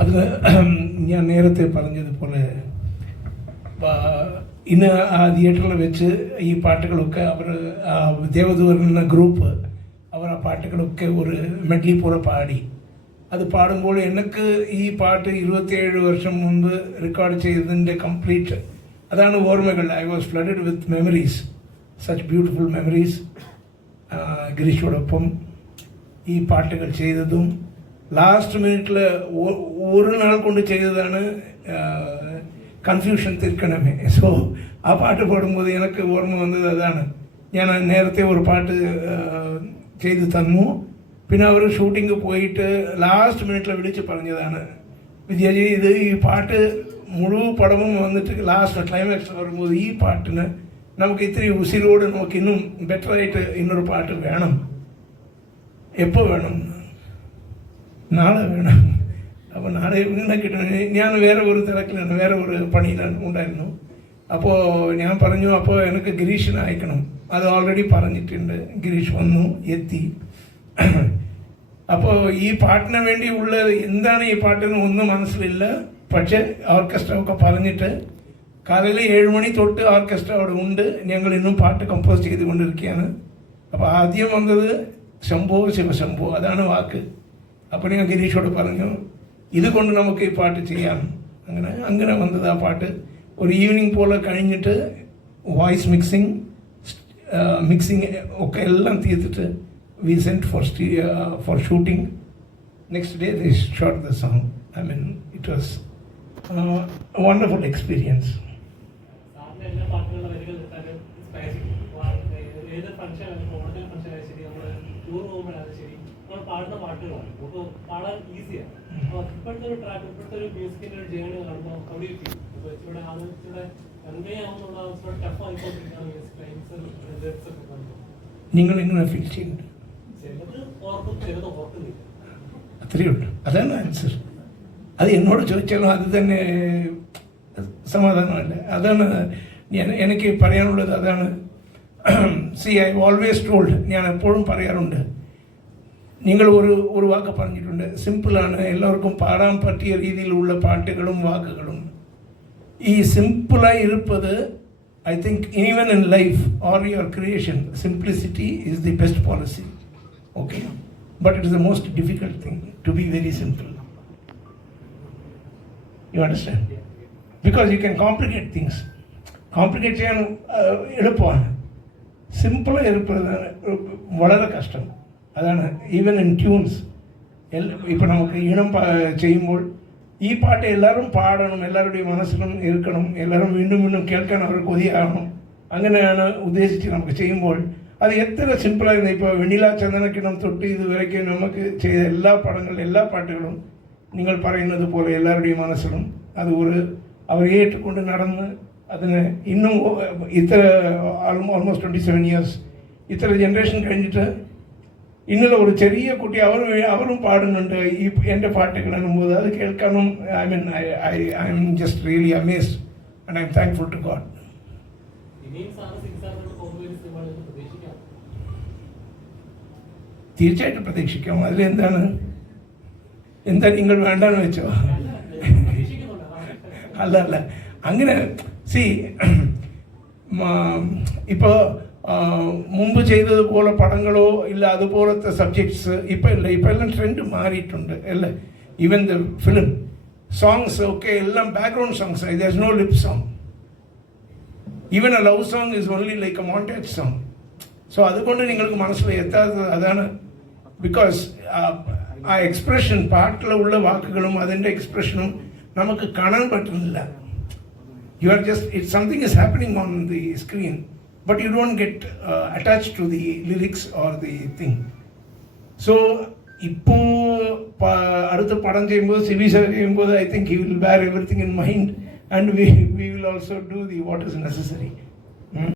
അത് ഞാൻ നേരത്തെ പറഞ്ഞതുപോലെ ഇന്ന് ആ തിയേറ്ററിൽ വെച്ച് ഈ പാട്ടുകളൊക്കെ അവർ ദേവദൂരൻ എന്ന ഗ്രൂപ്പ് അവർ ആ പാട്ടുകളൊക്കെ ഒരു മെഡ്ലി പോലെ പാടി. അത് പാടുമ്പോൾ എനിക്ക് ഈ പാട്ട് ഇരുപത്തിയേഴ് വർഷം മുൻപ് റെക്കോർഡ് ചെയ്തതിന്റെ കംപ്ലീറ്റ് അതാണ് ഓർമ്മകൾ. I was flooded with memories such beautiful memories ഗിരീഷോടൊപ്പം ഈ പാട്ടുകൾ ചെയ്തതും ലാസ്റ്റ് മിനിറ്റിൽ ഒരു നാൾ കൊണ്ട് ചെയ്തതാണ് കൺഫ്യൂഷൻ തീർക്കണമേ സോ ആ പാട്ട് പാടുമ്പോൾ എനിക്ക് ഓർമ്മ വന്നത് അതാണ് ഞാൻ നേരത്തെ ഒരു പാട്ട് ആ, ചെയ്ത് തന്നു പിന്നെ അവർ ഷൂട്ടിംഗ് പോയിട്ട് ലാസ്റ്റ് മിനിറ്റിൽ വിളിച്ച് പറഞ്ഞതാണ് വിജയജി ഇത് ഈ പാട്ട് മുഴുവൻ പടവും വന്നിട്ട് ലാസ്റ്റ് ക്ലൈമാക്സ് വരുമ്പോൾ ഈ പാട്ടിന് നമുക്ക് ഇത്തിരി ഉസിരോട് നമുക്ക് ഇന്നും ബെറ്ററായിട്ട് ഇന്നൊരു പാട്ട് വേണം എപ്പോൾ വേണം നാളെ വേണം. അപ്പോൾ നാളെ ഇങ്ങനെ കിട്ടണം. ഞാൻ വേറെ ഒരു തിരക്കിലാണ് വേറെ ഒരു പണിയിലാണ് ഉണ്ടായിരുന്നു. അപ്പോൾ ഞാൻ പറഞ്ഞു അപ്പോൾ എനിക്ക് ഗിരീഷിനെ അയക്കണം. അത് ഓൾറെഡി പറഞ്ഞിട്ടുണ്ട്. ഗിരീഷ് വന്നു എത്തി. അപ്പോൾ ഈ പാട്ടിന് വേണ്ടി ഉള്ള എന്താണ് ഈ പാട്ടെന്ന് ഒന്നും മനസ്സിലില്ല. പക്ഷേ ഓർക്കസ്ട്ര ഒക്കെ പറഞ്ഞിട്ട് കാലയിൽ ഏഴ് മണി തൊട്ട് ഓർക്കസ്ട്ര അവിടെ ഉണ്ട്. ഞങ്ങൾ ഇന്നും പാട്ട് കമ്പോസ് ചെയ്തുകൊണ്ടിരിക്കുകയാണ്. അപ്പോൾ ആദ്യം വന്നത് ശംഭോ ശിവശംഭോ. അതാണ് വാക്ക്. അപ്പോൾ ഞാൻ ഗിരീഷോട് പറഞ്ഞു ഇതുകൊണ്ട് നമുക്ക് ഈ പാട്ട് ചെയ്യാം. അങ്ങനെ അങ്ങനെ വന്നത് ആ പാട്ട്. ഒരു ഈവനിങ് പോലെ കഴിഞ്ഞിട്ട് വോയിസ് മിക്സിങ് മിക്സിങ് ഒക്കെ എല്ലാം തീർത്തിട്ട് we sent for stay for shooting next day the shot the song I mean it was wonderful experience function ഓണത്തിന് ഫംഗ്ഷൻ ശരി നമ്മൾ ടൂർ പോകുമ്പോഴാണ് ശരി നമ്മൾ പാടുന്ന പാട്ടുകളാണ് അപ്പോൾ പാടാൻ ഈസിയാണ് അപ്പോൾ ഇപ്പോഴത്തെ ഒരു ട്രാക്ക് ഇപ്പോഴത്തെ ഒരു മ്യൂസിക്കിന്റെ ഒരു ജേണി കാണുമ്പോൾ അവിടെ ഫീൽ ഇപ്പോൾ ഇവിടെ ഇച്ചിരി കൺവേ ആവുന്നുള്ള ഇച്ചിരി ടഫ് ആയിക്കൊണ്ടിരിക്കുകയാണ് മ്യൂസിക് ലൈൻസ് ലിറിക്സ് ഒക്കെ കാണുമ്പോൾ നിങ്ങൾ എങ്ങനെ ഫീൽ ചെയ്യുന്നുണ്ട് ചിലത് ഓർക്കും ചിലത് ഓർക്കുന്നില്ല. അത്രയേ ഉള്ളൂ. അതാണ് ആൻസർ അത് എന്നോട് ചോദിച്ചാലും അത് തന്നെ സമാധാനമല്ല. അതാണ് ഞാൻ എനിക്ക് പറയാനുള്ളത് അതാണ്. സി ഐ ഓൾവേസ് ടോൾഡ് ഞാൻ എപ്പോഴും പറയാറുണ്ട് നിങ്ങൾ ഒരു ഒരു വാക്ക് പറഞ്ഞിട്ടുണ്ട് സിമ്പിളാണ് എല്ലാവർക്കും പാടാൻ പറ്റിയ രീതിയിലുള്ള പാട്ടുകളും വാക്കുകളും ഈ സിമ്പിളായി ഇരുപ്പത് I think even in life or your creation simplicity is the best policy okay but it is the most difficult thing to be very simple you understand because you can complicate things complicate ചെയ്യാൻ uh, എളുപ്പമാണ് സിമ്പിളായി ഇരുപ്പത് വളരെ കഷ്ടം അതാണ് even in tunes ഇപ്പം നമുക്ക് ഈണം പാ- ചെയ്യുമ്പോൾ ഈ പാട്ട് എല്ലാവരും പാടണം എല്ലാവരുടെയും മനസ്സിലും ഇരിക്കണം എല്ലാവരും വീണ്ടും വീണ്ടും കേൾക്കാൻ അവർ കൊതിയാകണം അങ്ങനെയാണ് ഉദ്ദേശിച്ച് നമുക്ക് ചെയ്യുമ്പോൾ അത് എത്ര സിമ്പിളായിരുന്നു ഇപ്പോൾ വെണ്ണില ചന്ദനക്കിണം തൊട്ട് ഇതുവരയ്ക്കും നമുക്ക് ചെയ്ത എല്ലാ പടങ്ങളും എല്ലാ പാട്ടുകളും നിങ്ങൾ പറയുന്നത് പോലെ എല്ലാവരുടെയും മനസ്സിലും അത് ഒരു അവർ ഏറ്റുകൊണ്ട് നടന്ന് അതിന് ഇന്നും ഇത്ര ഓൾമോസ്റ്റ് ട്വൻറ്റി സെവൻ ഇയേഴ്സ് ഇത്ര ജനറേഷൻ കഴിഞ്ഞിട്ട് ഇന്നലെ ഒരു ചെറിയ കുട്ടി അവർ അവരും പാടുന്നുണ്ട്. ഈ എന്റെ പാട്ട് കിടക്കുമ്പോൾ അത് കേൾക്കാനും I mean I I I'm just really amazed and I'm thankful to God തീർച്ചയായിട്ടും പ്രതീക്ഷിക്കാം. അതിലെന്താണ് എന്താ നിങ്ങൾ വേണ്ടെന്ന് വെച്ചോ? അല്ല, അല്ല. അങ്ങനെ സി ഇപ്പോൾ മുമ്പ് ചെയ്തതുപോലെ പടങ്ങളോ ഇല്ല അതുപോലത്തെ സബ്ജക്ട്സ് ഇപ്പം ഇല്ല ഇപ്പം എല്ലാം ട്രെൻഡ് മാറിയിട്ടുണ്ട് അല്ലേ ഈവൻ ദ ഫിലിം സോങ്സ് ഒക്കെ എല്ലാം background songs there no lip song even a love song is only like a montage song so അതുകൊണ്ട് നിങ്ങൾക്ക് മനസ്സിൽ എത്താത്തത് അതാണ് ബിക്കോസ് ആ എക്സ്പ്രഷൻ പാട്ടിലുള്ള വാക്കുകളും അതിൻ്റെ എക്സ്പ്രഷനും നമുക്ക് കാണാൻ പറ്റുന്നില്ല you are just it something is happening on the screen but you don't get attach attached the the are the thing so இப்போ அடுத்த படம் செய்யும்போது சிவி சார் செய்யும்போது I think he will wear everything in mind and we we will also do the what is necessary